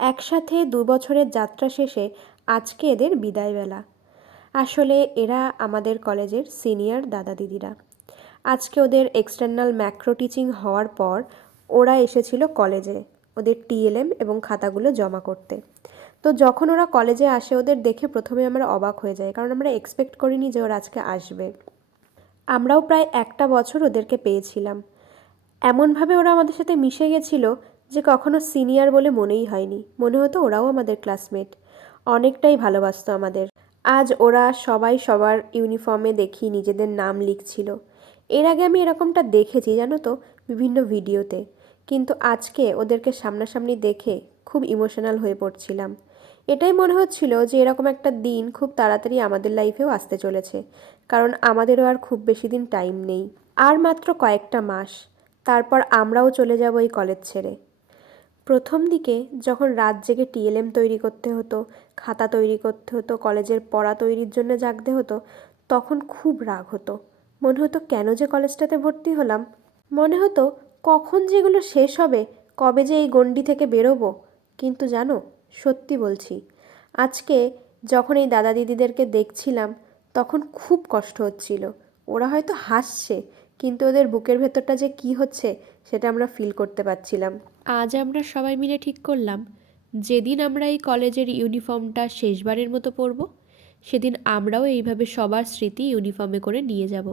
একসাথে দু বছরের যাত্রা শেষে আজকে এদের বিদায়বেলা। আসলে এরা আমাদের কলেজের সিনিয়র দাদা দিদিরা আজকে ওদের এক্সটার্নাল ম্যাক্রো টিচিং হওয়ার পর ওরা এসেছিল কলেজে ওদের টিএলএম এবং খাতাগুলো জমা করতে। তো যখন ওরা কলেজে আসে ওদের দেখে প্রথমে আমরা অবাক হয়ে যাই, কারণ আমরা এক্সপেক্ট করিনি যে ওরা আজকে আসবে। আমরাও প্রায় একটা বছর ওদেরকে পেয়েছিলাম। এমনভাবে ওরা আমাদের সাথে মিশে গেছিল যে কখনো সিনিয়র বলে মনেই হয়নি। মনে হতো ওরাও আমাদের ক্লাসমেট। অনেকটাই ভালোবাসত আমাদের। আজ ওরা সবাই সবার ইউনিফর্মে দেখি নিজেদের নাম লিখছিল। এর আগে আমি এরকমটা দেখেছি, জানো তো, বিভিন্ন ভিডিওতে। কিন্তু আজকে ওদেরকে সামনাসামনি দেখে খুব ইমোশনাল হয়ে পড়ছিলাম। এটাই মনে হচ্ছিল যে এরকম একটা দিন খুব তাড়াতাড়ি আমাদের লাইফেও আসতে চলেছে। কারণ আমাদেরও আর খুব বেশি দিন টাইম নেই। আর মাত্র কয়েকটা মাস। তারপর আমরাও চলে যাব এই কলেজ ছেড়ে। প্রথম দিকে যখন রাত জেগে টিএলএম তৈরি করতে হতো, খাতা তৈরি করতে হতো, কলেজের পড়া তৈরির জন্য জাগতে হতো, তখন খুব রাগ হতো। মনে হতো, কেন যে কলেজটাতে ভর্তি হলাম? মনে হতো, কখন যেগুলো শেষ হবে, কবে যে এই গণ্ডি থেকে বেরোবো? কিন্তু জানো, সত্যি বলছি, আজকে যখন এই দাদা দিদিদেরকে দেখছিলাম, তখন খুব কষ্ট হচ্ছিল। ওরা হয়তো হাসছে, কিন্তু ওদের বুকের ভেতরটা যে কী হচ্ছে সেটা আমরা ফিল করতে পারছিলাম। আজ আমরা সবাই মিলে ঠিক করলাম, যেদিন আমরা এই কলেজের ইউনিফর্মটা শেষবারের মতো পরব, সেদিন আমরাও এইভাবে সবার স্মৃতি ইউনিফর্মে করে নিয়ে যাব।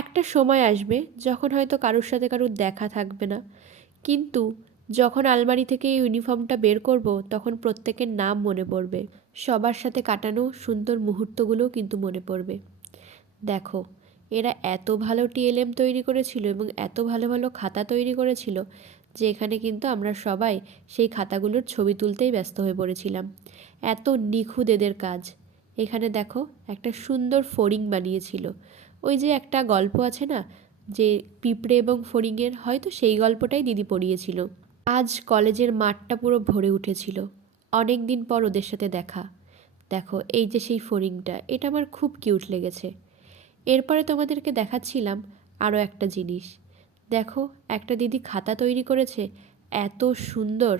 একটা সময় আসবে যখন হয়তো কারোর সাথে কারোর দেখা থাকবে না, কিন্তু যখন আলমারি থেকে এই ইউনিফর্মটা বের করব, তখন প্রত্যেকের নাম মনে পড়বে। সবার সাথে কাটানো সুন্দর মুহূর্তগুলোও কিন্তু মনে পড়বে। দেখো এরা এত ভালো টিএলএম তৈরি করেছিল এবং এত ভালো ভালো খাতা তৈরি করেছিল যে এখানে কিন্তু আমরা সবাই সেই খাতাগুলোর ছবি তুলতেই ব্যস্ত হয়ে পড়েছিলাম। এত নিখুঁত এদের কাজ। এখানে দেখো একটা সুন্দর ফড়িং বানিয়েছিল। ওই যে একটা গল্প আছে না, যে পিঁপড়ে এবং ফড়িংয়ের হয়তো সেই গল্পটাই দিদি পড়িয়েছিল। আজ কলেজের মাঠটা পুরো ভরে উঠেছিল। অনেক দিন পর ওদের সাথে দেখা। দেখো এই যে সেই ফড়িংটা এটা আমার খুব কিউট লেগেছে। এরপরে তোমাদেরকে দেখাচ্ছিলাম আরও একটা জিনিস। দেখো, একটা দিদি খাতা তৈরি করেছে, এত সুন্দর।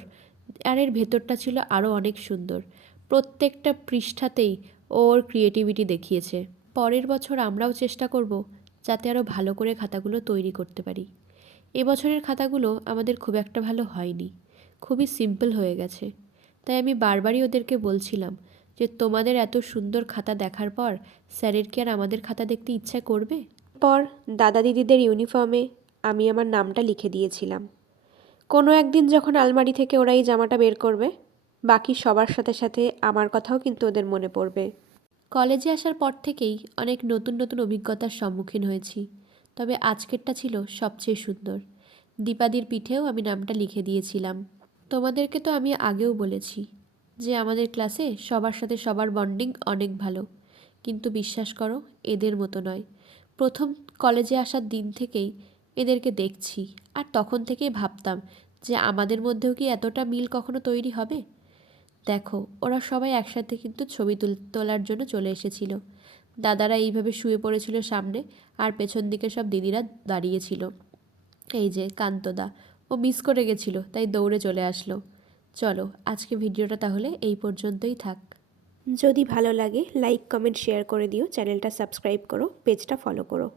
আর এর ভেতরটা ছিল আরও অনেক সুন্দর। প্রত্যেকটা পৃষ্ঠাতেই ওর ক্রিয়েটিভিটি দেখিয়েছে। পরের বছর আমরাও চেষ্টা করব যাতে আরও ভালো করে খাতাগুলো তৈরি করতে পারি। এবছরের খাতাগুলো আমাদের খুব একটা ভালো হয়নি। খুবই সিম্পল হয়ে গেছে। তাই আমি বারবারই ওদেরকে বলছিলাম যে তোমাদের এত সুন্দর খাতা দেখার পর স্যারের কি আর আমাদের খাতা দেখতে ইচ্ছা করবে? পর দাদা দিদিদের ইউনিফর্মে আমি আমার নামটা লিখে দিয়েছিলাম। কোনো একদিন যখন আলমারি থেকে ওরা এই জামাটা বের করবে বাকি সবার সাথে সাথে আমার কথাও কিন্তু ওদের মনে পড়বে। কলেজে আসার পর থেকেই অনেক নতুন নতুন অভিজ্ঞতার সম্মুখীন হয়েছি। তবে আজকেরটা ছিল সবচেয়ে সুন্দর। দীপাদির পিঠেও আমি নামটা লিখে দিয়েছিলাম। তোমাদেরকে তো আমি আগেও বলেছি। যে আমাদের ক্লাসে সবার সাথে সবার বন্ডিং অনেক ভালো। কিন্তু বিশ্বাস করো, এদের মতো নয়। প্রথম কলেজে আসার দিন থেকেই এদেরকে দেখছি, আর তখন থেকেই ভাবতাম যে আমাদের মধ্যেও কি এতটা মিল কখনো তৈরি হবে? দেখো, ওরা সবাই একসাথে কিন্তু ছবি তুল, তোলার জন্য চলে এসেছিল। দাদারা এইভাবে শুয়ে পড়েছিল সামনে, আর পেছন দিকে সব দিদিরা দাঁড়িয়েছিল এই যে, কান্তদা। ও মিস করে গেছিল, তাই দৌড়ে চলে আসলো। চলো, আজকে ভিডিওটা তাহলে এই পর্যন্তই থাক। যদি ভালো লাগে লাইক কমেন্ট শেয়ার করে দিও। চ্যানেলটা সাবস্ক্রাইব করো পেজটা ফলো করো।